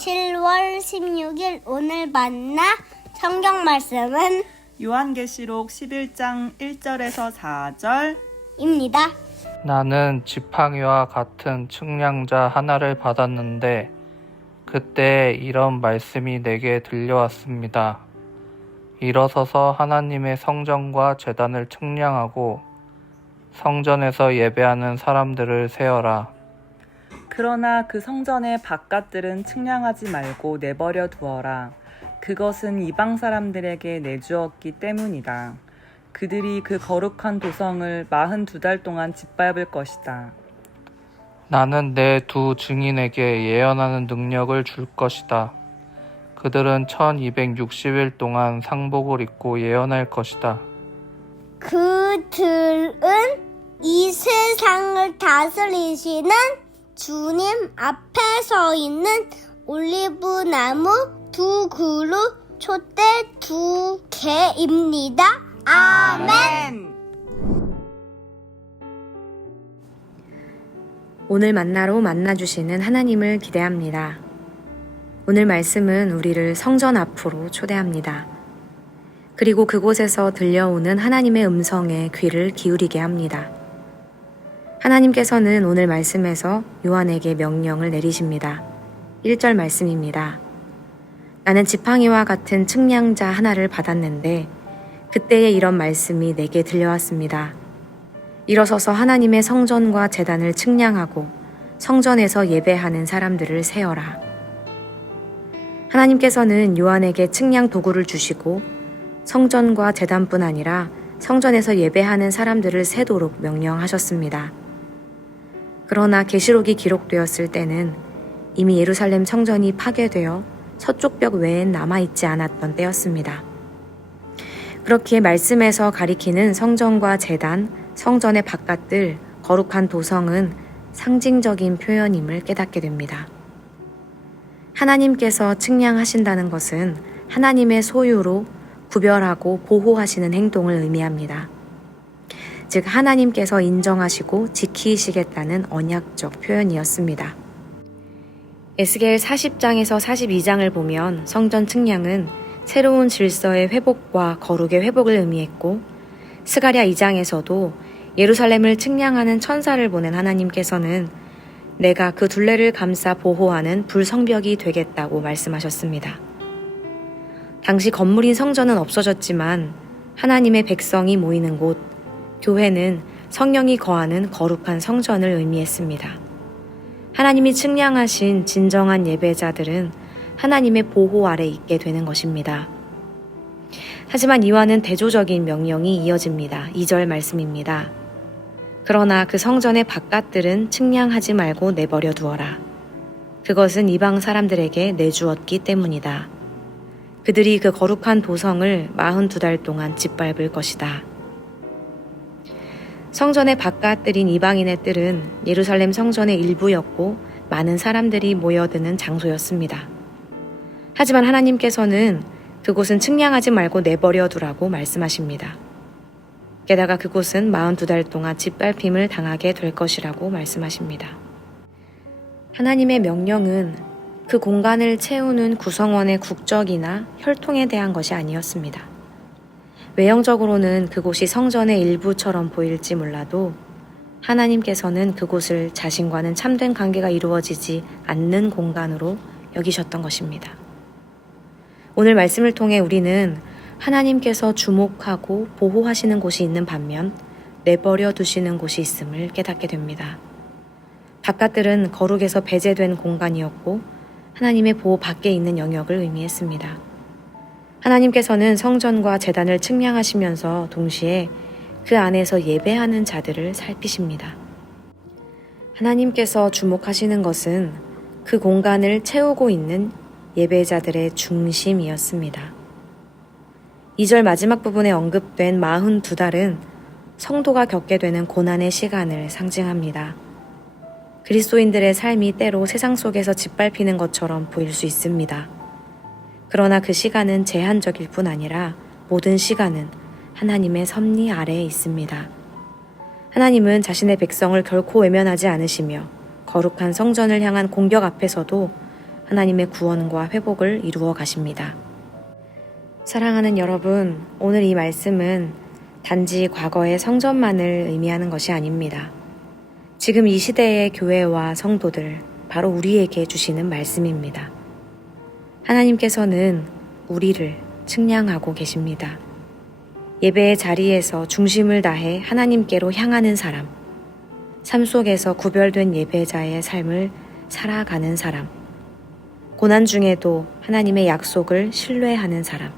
7월 16일 오늘 만나 성경 말씀은 요한계시록 11장 1절에서 4절입니다. 나는 지팡이와 같은 측량자 하나를 받았는데 그때 이런 말씀이 내게 들려왔습니다. 일어서서 하나님의 성전과 제단을 측량하고 성전에서 예배하는 사람들을 세어라. 그러나 그 성전의 바깥들은 측량하지 말고 내버려 두어라. 그것은 이방 사람들에게 내주었기 때문이다. 그들이 그 거룩한 도성을 42달 동안 짓밟을 것이다. 나는 내 두 증인에게 예언하는 능력을 줄 것이다. 그들은 1260일 동안 상복을 입고 예언할 것이다. 그들은 이 세상을 다스리시는 주님 앞에 서 있는 올리브나무 두 그루 촛대 2개입니다. 아멘. 오늘 만나로 만나주시는 하나님을 기대합니다. 오늘 말씀은 우리를 성전 앞으로 초대합니다. 그리고 그곳에서 들려오는 하나님의 음성에 귀를 기울이게 합니다. 하나님께서는 오늘 말씀에서 요한에게 명령을 내리십니다. 1절 말씀입니다. 나는 지팡이와 같은 측량자 하나를 받았는데 그때에 이런 말씀이 내게 들려왔습니다. 일어서서 하나님의 성전과 제단을 측량하고 성전에서 예배하는 사람들을 세어라. 하나님께서는 요한에게 측량 도구를 주시고 성전과 제단뿐 아니라 성전에서 예배하는 사람들을 세도록 명령하셨습니다. 그러나 계시록이 기록되었을 때는 이미 예루살렘 성전이 파괴되어 서쪽 벽 외엔 남아있지 않았던 때였습니다. 그렇기에 말씀에서 가리키는 성전과 제단, 성전의 바깥들, 거룩한 도성은 상징적인 표현임을 깨닫게 됩니다. 하나님께서 측량하신다는 것은 하나님의 소유로 구별하고 보호하시는 행동을 의미합니다. 즉 하나님께서 인정하시고 지키시겠다는 언약적 표현이었습니다. 에스겔 40장에서 42장을 보면 성전 측량은 새로운 질서의 회복과 거룩의 회복을 의미했고 스가랴 2장에서도 예루살렘을 측량하는 천사를 보낸 하나님께서는 내가 그 둘레를 감싸 보호하는 불성벽이 되겠다고 말씀하셨습니다. 당시 건물인 성전은 없어졌지만 하나님의 백성이 모이는 곳, 교회는 성령이 거하는 거룩한 성전을 의미했습니다. 하나님이 측량하신 진정한 예배자들은 하나님의 보호 아래 있게 되는 것입니다. 하지만 이와는 대조적인 명령이 이어집니다. 2절 말씀입니다. 그러나 그 성전의 바깥들은 측량하지 말고 내버려 두어라. 그것은 이방 사람들에게 내주었기 때문이다. 그들이 그 거룩한 도성을 42달 동안 짓밟을 것이다. 성전의 바깥들인 이방인의 뜰은 예루살렘 성전의 일부였고 많은 사람들이 모여드는 장소였습니다. 하지만 하나님께서는 그곳은 측량하지 말고 내버려 두라고 말씀하십니다. 게다가 그곳은 42달 동안 짓밟힘을 당하게 될 것이라고 말씀하십니다. 하나님의 명령은 그 공간을 채우는 구성원의 국적이나 혈통에 대한 것이 아니었습니다. 외형적으로는 그곳이 성전의 일부처럼 보일지 몰라도 하나님께서는 그곳을 자신과는 참된 관계가 이루어지지 않는 공간으로 여기셨던 것입니다. 오늘 말씀을 통해 우리는 하나님께서 주목하고 보호하시는 곳이 있는 반면 내버려 두시는 곳이 있음을 깨닫게 됩니다. 바깥들은 거룩에서 배제된 공간이었고 하나님의 보호 밖에 있는 영역을 의미했습니다. 하나님께서는 성전과 제단을 측량하시면서 동시에 그 안에서 예배하는 자들을 살피십니다. 하나님께서 주목하시는 것은 그 공간을 채우고 있는 예배자들의 중심이었습니다. 2절 마지막 부분에 언급된 42달은 성도가 겪게 되는 고난의 시간을 상징합니다. 그리스도인들의 삶이 때로 세상 속에서 짓밟히는 것처럼 보일 수 있습니다. 그러나 그 시간은 제한적일 뿐 아니라 모든 시간은 하나님의 섭리 아래에 있습니다. 하나님은 자신의 백성을 결코 외면하지 않으시며 거룩한 성전을 향한 공격 앞에서도 하나님의 구원과 회복을 이루어 가십니다. 사랑하는 여러분, 오늘 이 말씀은 단지 과거의 성전만을 의미하는 것이 아닙니다. 지금 이 시대의 교회와 성도들, 바로 우리에게 주시는 말씀입니다. 하나님께서는 우리를 측량하고 계십니다. 예배의 자리에서 중심을 다해 하나님께로 향하는 사람, 삶 속에서 구별된 예배자의 삶을 살아가는 사람, 고난 중에도 하나님의 약속을 신뢰하는 사람,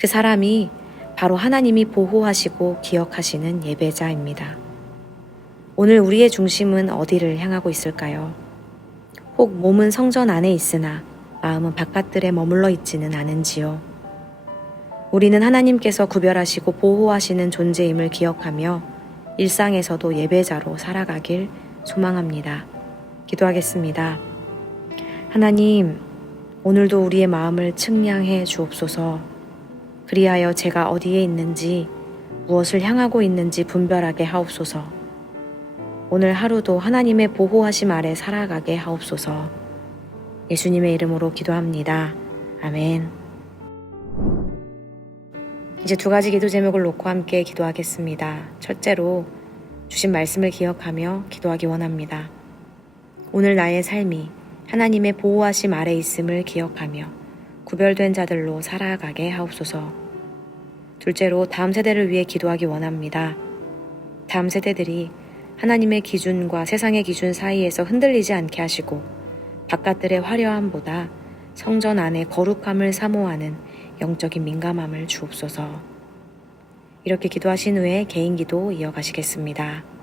그 사람이 바로 하나님이 보호하시고 기억하시는 예배자입니다. 오늘 우리의 중심은 어디를 향하고 있을까요? 혹 몸은 성전 안에 있으나 마음은 바깥들에 머물러 있지는 않은지요? 우리는 하나님께서 구별하시고 보호하시는 존재임을 기억하며 일상에서도 예배자로 살아가길 소망합니다. 기도하겠습니다. 하나님, 오늘도 우리의 마음을 측량해 주옵소서. 그리하여 제가 어디에 있는지, 무엇을 향하고 있는지 분별하게 하옵소서. 오늘 하루도 하나님의 보호하심 아래 살아가게 하옵소서. 예수님의 이름으로 기도합니다. 아멘. 이제 두 가지 기도 제목을 놓고 함께 기도하겠습니다. 첫째로 주신 말씀을 기억하며 기도하기 원합니다. 오늘 나의 삶이 하나님의 보호하심 아래 있음을 기억하며 구별된 자들로 살아가게 하옵소서. 둘째로 다음 세대를 위해 기도하기 원합니다. 다음 세대들이 하나님의 기준과 세상의 기준 사이에서 흔들리지 않게 하시고 바깥들의 화려함보다 성전 안의 거룩함을 사모하는 영적인 민감함을 주옵소서. 이렇게 기도하신 후에 개인 기도 이어가시겠습니다.